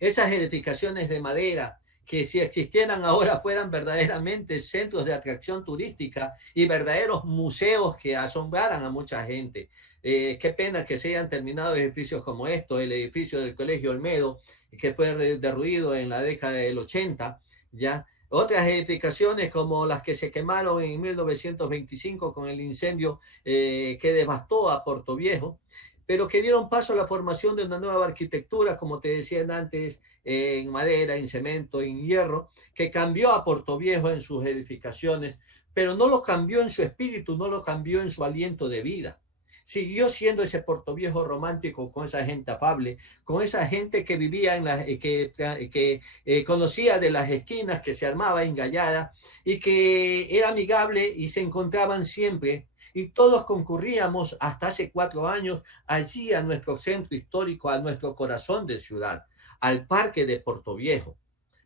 Esas edificaciones de madera que si existieran ahora fueran verdaderamente centros de atracción turística y verdaderos museos que asombraran a mucha gente. Qué pena que se hayan terminado edificios como esto, el edificio del Colegio Olmedo, que fue derruido en la década del 80, ¿ya? Otras edificaciones como las que se quemaron en 1925 con el incendio que devastó a Puerto Viejo, pero que dieron paso a la formación de una nueva arquitectura, como te decían antes, en madera, en cemento, en hierro, que cambió a Puerto Viejo en sus edificaciones, pero no lo cambió en su espíritu, no lo cambió en su aliento de vida. Siguió siendo ese Puerto Viejo romántico con esa gente afable, con esa gente que vivía que conocía de las esquinas, que se armaba engallada y que era amigable y se encontraban siempre. Y todos concurríamos hasta hace 4 años allí a nuestro centro histórico, a nuestro corazón de ciudad, al parque de Puerto Viejo,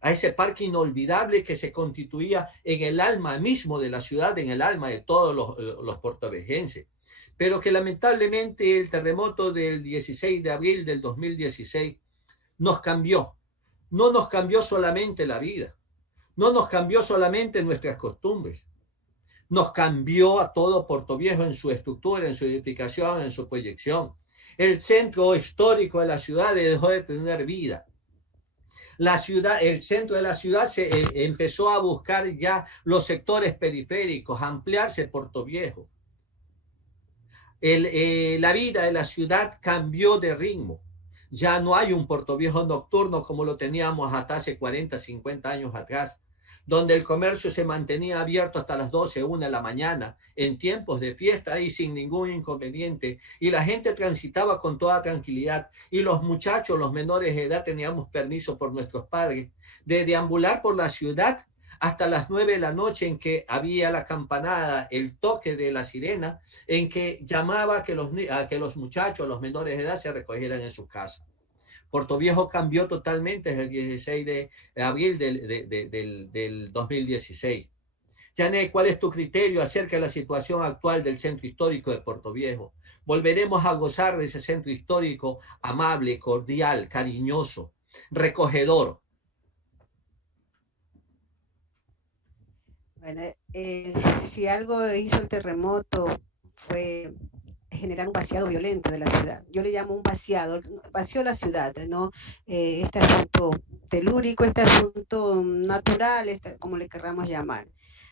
a ese parque inolvidable que se constituía en el alma mismo de la ciudad, en el alma de todos los puertovejenses. Pero que lamentablemente el terremoto del 16 de abril del 2016 nos cambió. No nos cambió solamente la vida, no nos cambió solamente nuestras costumbres, nos cambió a todo Puerto Viejo en su estructura, en su edificación, en su proyección. El centro histórico de la ciudad dejó de tener vida. La ciudad, el centro de la ciudad se empezó a buscar ya los sectores periféricos, a ampliarse Puerto Viejo. La vida de la ciudad cambió de ritmo. Ya no hay un Portoviejo nocturno como lo teníamos hasta hace 40, 50 años atrás, donde el comercio se mantenía abierto hasta las 12, 1 de la mañana, en tiempos de fiesta y sin ningún inconveniente, y la gente transitaba con toda tranquilidad, y los muchachos, los menores de edad, teníamos permiso por nuestros padres de deambular por la ciudad hasta las 9 de la noche, en que había la campanada, el toque de la sirena, en que llamaba a que los muchachos, los menores de edad, se recogieran en sus casas. Portoviejo cambió totalmente desde el 16 de abril del 2016. Janet, ¿cuál es tu criterio acerca de la situación actual del centro histórico de Portoviejo? ¿Volveremos a gozar de ese centro histórico amable, cordial, cariñoso, recogedor? Bueno, si algo hizo el terremoto fue generar un vaciado violento de la ciudad. Yo le llamo un vaciado, vació la ciudad, ¿no? Este asunto telúrico, este asunto natural, como le querramos llamar.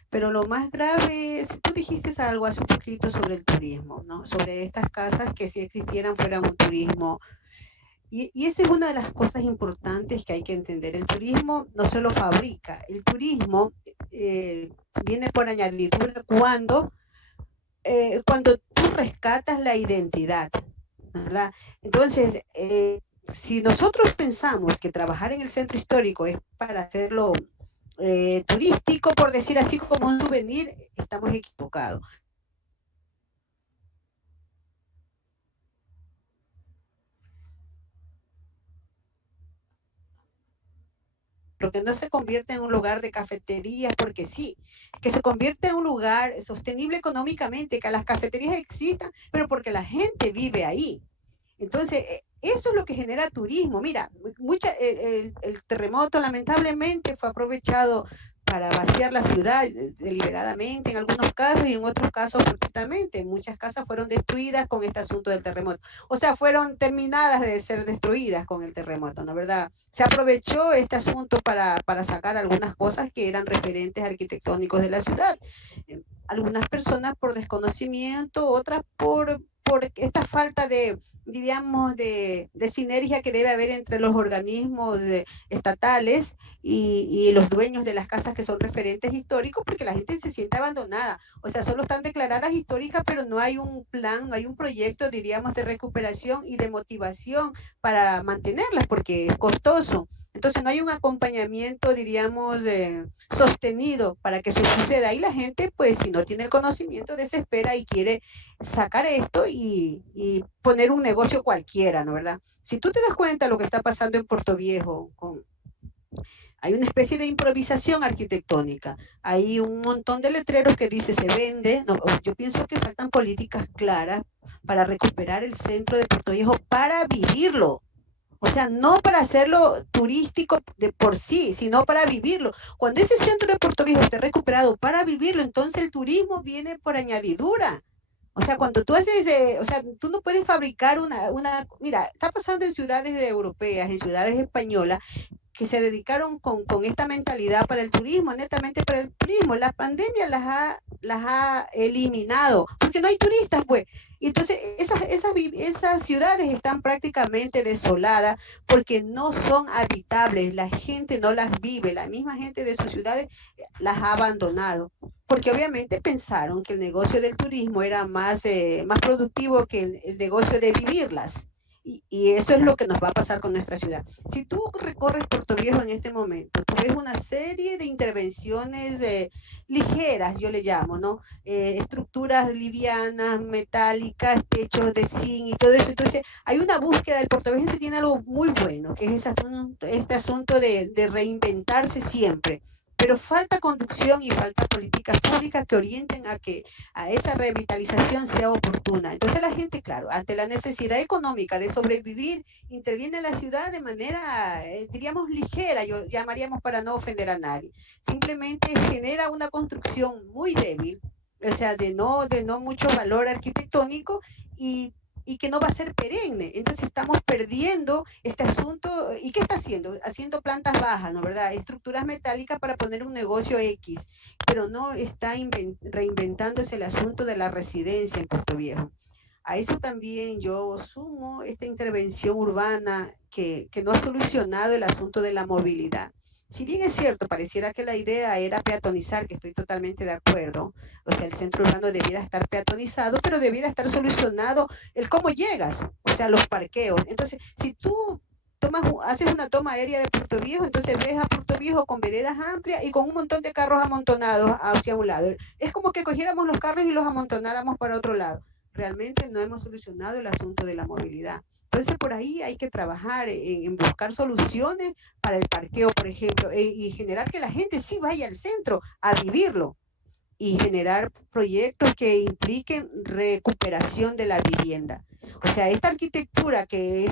Pero lo más grave es, tú dijiste algo hace un poquito sobre el turismo, ¿no? Sobre estas casas que si existieran fueran un turismo. Y esa es una de las cosas importantes que hay que entender. El turismo no se lo fabrica, el turismo viene por añadidura cuando tú rescatas la identidad, ¿verdad? Entonces, si nosotros pensamos que trabajar en el centro histórico es para hacerlo turístico, por decir así, como un souvenir, estamos equivocados. Porque no se convierte en un lugar de cafeterías, porque sí, que se convierte en un lugar sostenible económicamente, que las cafeterías existan, pero porque la gente vive ahí. Entonces, eso es lo que genera turismo. Mira, el terremoto lamentablemente fue aprovechado para vaciar la ciudad deliberadamente en algunos casos y en otros casos fortuitamente. Muchas casas fueron destruidas con este asunto del terremoto. O sea, fueron terminadas de ser destruidas con el terremoto, ¿no es verdad? Se aprovechó este asunto para sacar algunas cosas que eran referentes arquitectónicos de la ciudad. Algunas personas por desconocimiento, otras por esta falta de, diríamos, de sinergia que debe haber entre los organismos estatales y los dueños de las casas que son referentes históricos, porque la gente se siente abandonada. O sea, solo están declaradas históricas, pero no hay un plan, no hay un proyecto, diríamos, de recuperación y de motivación para mantenerlas, porque es costoso. Entonces no hay un acompañamiento, diríamos, sostenido para que eso suceda. Y la gente, pues, si no tiene el conocimiento, desespera y quiere sacar esto y poner un negocio cualquiera, ¿no verdad? Si tú te das cuenta de lo que está pasando en Portoviejo, hay una especie de improvisación arquitectónica, hay un montón de letreros que dice se vende, no, yo pienso que faltan políticas claras para recuperar el centro de Portoviejo para vivirlo. O sea, no para hacerlo turístico de por sí, sino para vivirlo. Cuando ese centro de Portoviejo esté recuperado para vivirlo, entonces el turismo viene por añadidura. O sea, cuando tú haces, o sea, tú no puedes fabricar mira, está pasando en ciudades europeas, en ciudades españolas, que se dedicaron con esta mentalidad para el turismo, netamente para el turismo. La pandemia las ha eliminado, porque no hay turistas, pues. Y entonces esas ciudades están prácticamente desoladas porque no son habitables, la gente no las vive, la misma gente de sus ciudades las ha abandonado, porque obviamente pensaron que el negocio del turismo era más productivo que el negocio de vivirlas. Y eso es lo que nos va a pasar con nuestra ciudad. Si tú recorres Portoviejo en este momento, tú ves una serie de intervenciones ligeras, yo le llamo, ¿no? Estructuras livianas, metálicas, techos de zinc y todo eso. Entonces, hay una búsqueda, el portovejense tiene algo muy bueno, que es este asunto de reinventarse siempre. Pero falta conducción y falta políticas públicas que orienten a esa revitalización sea oportuna. Entonces la gente, claro, ante la necesidad económica de sobrevivir, interviene en la ciudad de manera, diríamos, ligera, yo llamaríamos para no ofender a nadie. Simplemente genera una construcción muy débil, o sea, de no mucho valor arquitectónico y que no va a ser perenne. Entonces estamos perdiendo este asunto. ¿Y qué está haciendo? Haciendo plantas bajas, ¿no verdad? Estructuras metálicas para poner un negocio X, pero no está reinventándose el asunto de la residencia en Portoviejo. A eso también yo sumo esta intervención urbana que no ha solucionado el asunto de la movilidad. Si bien es cierto, pareciera que la idea era peatonizar, que estoy totalmente de acuerdo, o sea, el centro urbano debiera estar peatonizado, pero debiera estar solucionado el cómo llegas, o sea, los parqueos. Entonces, si tú haces una toma aérea de Puerto Viejo, entonces ves a Puerto Viejo con veredas amplias y con un montón de carros amontonados hacia un lado. Es como que cogiéramos los carros y los amontonáramos para otro lado. Realmente no hemos solucionado el asunto de la movilidad. Entonces, por ahí hay que trabajar en buscar soluciones para el parqueo, por ejemplo, y generar que la gente sí vaya al centro a vivirlo y generar proyectos que impliquen recuperación de la vivienda. O sea, esta arquitectura que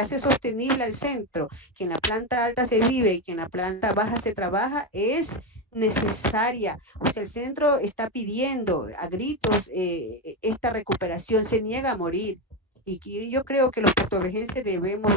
hace sostenible al centro, que en la planta alta se vive y que en la planta baja se trabaja, es necesaria. O sea, el centro está pidiendo a gritos esta recuperación, se niega a morir. Y yo creo que los puertovejenses debemos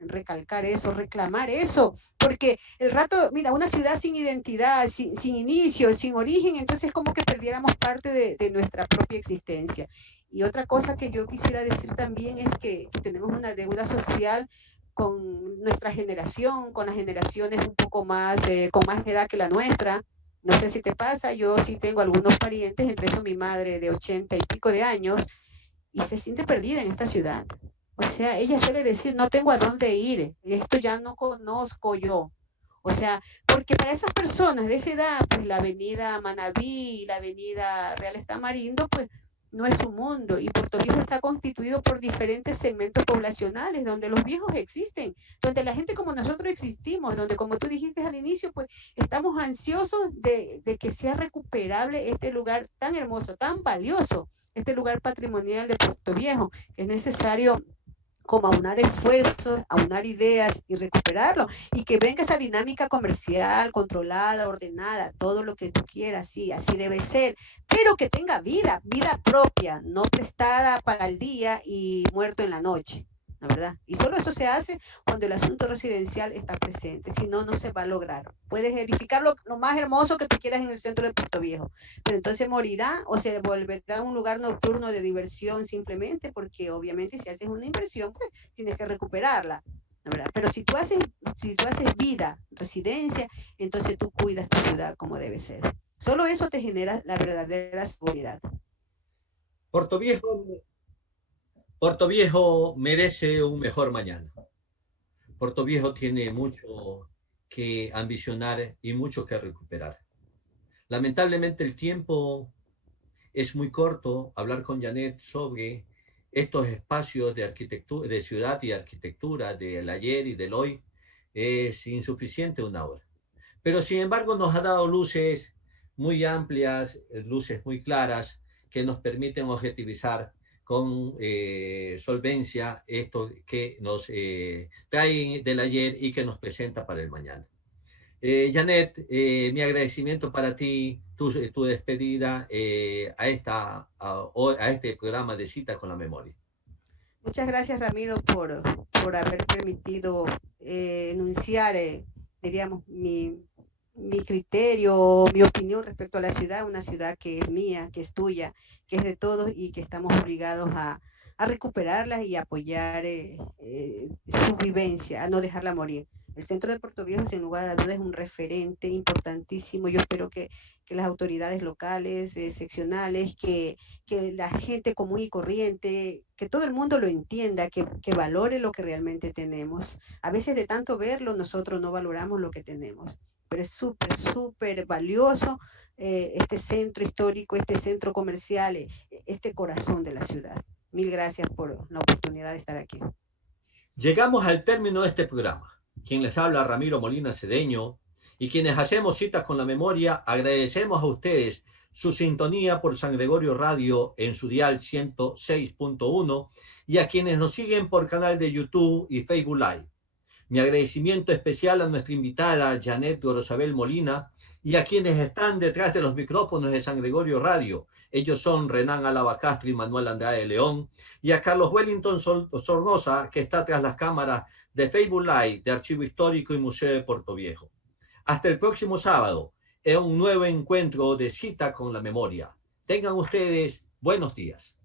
recalcar eso, reclamar eso, porque el rato, mira, una ciudad sin identidad, sin inicio, sin origen, entonces como que perdiéramos parte de nuestra propia existencia. Y otra cosa que yo quisiera decir también es que tenemos una deuda social con nuestra generación, con las generaciones un poco más, con más edad que la nuestra. No sé si te pasa, yo sí tengo algunos parientes, entre eso mi madre de 80 y pico de años, y se siente perdida en esta ciudad. O sea, ella suele decir, no tengo a dónde ir, esto ya no conozco yo. O sea, porque para esas personas de esa edad, pues la avenida Manabí, la avenida Real Estamarindo, pues no es su mundo. Y Puerto Viejo está constituido por diferentes segmentos poblacionales, donde los viejos existen, donde la gente como nosotros existimos, donde como tú dijiste al inicio, pues estamos ansiosos de que sea recuperable este lugar tan hermoso, tan valioso, este lugar patrimonial de Puerto Viejo. Es necesario como aunar esfuerzos, aunar ideas y recuperarlo, y que venga esa dinámica comercial, controlada, ordenada, todo lo que tú quieras, sí, así debe ser, pero que tenga vida, vida propia, no prestada para el día y muerto en la noche, ¿la verdad? Y solo eso se hace cuando el asunto residencial está presente, si no, no se va a lograr. Puedes edificar lo más hermoso que tú quieras en el centro de Puerto Viejo, pero entonces morirá o se volverá un lugar nocturno de diversión simplemente porque obviamente si haces una inversión, pues tienes que recuperarla, ¿verdad? Pero si tú haces vida, residencia, entonces tú cuidas tu ciudad como debe ser. Solo eso te genera la verdadera seguridad. Puerto Viejo, Puerto Viejo merece un mejor mañana. Puerto Viejo tiene mucho que ambicionar y mucho que recuperar. Lamentablemente el tiempo es muy corto. Hablar con Janet sobre estos espacios de arquitectura, de ciudad y arquitectura del ayer y del hoy es insuficiente una hora. Pero sin embargo nos ha dado luces muy amplias, luces muy claras que nos permiten objetivizar con solvencia esto que nos trae del ayer y que nos presenta para el mañana. Janet, mi agradecimiento para ti, tu despedida a este programa de Citas con la Memoria. Muchas gracias, Ramiro, por haber permitido enunciar, diríamos, mi criterio, mi opinión respecto a la ciudad, una ciudad que es mía, que es tuya, que es de todos y que estamos obligados a recuperarla y apoyar su vivencia, a no dejarla morir. El centro de Puerto Viejo, sin lugar a dudas, es un referente importantísimo. Yo espero que las autoridades locales, seccionales, que la gente común y corriente, que todo el mundo lo entienda, que valore lo que realmente tenemos. A veces de tanto verlo, nosotros no valoramos lo que tenemos, pero es súper, súper valioso este centro histórico, este centro comercial, este corazón de la ciudad. Mil gracias por la oportunidad de estar aquí. Llegamos al término de este programa. Quien les habla, Ramiro Molina Cedeño, y quienes hacemos citas con la memoria, agradecemos a ustedes su sintonía por San Gregorio Radio en su dial 106.1 y a quienes nos siguen por canal de YouTube y Facebook Live. Mi agradecimiento especial a nuestra invitada Janet Gorosabel Molina y a quienes están detrás de los micrófonos de San Gregorio Radio. Ellos son Renan Álava Castro y Manuel Andrade León, y a Carlos Wellington Sornosa, que está tras las cámaras de Facebook Live de Archivo Histórico y Museo de Puerto Viejo. Hasta el próximo sábado, en un nuevo encuentro de Cita con la Memoria. Tengan ustedes buenos días.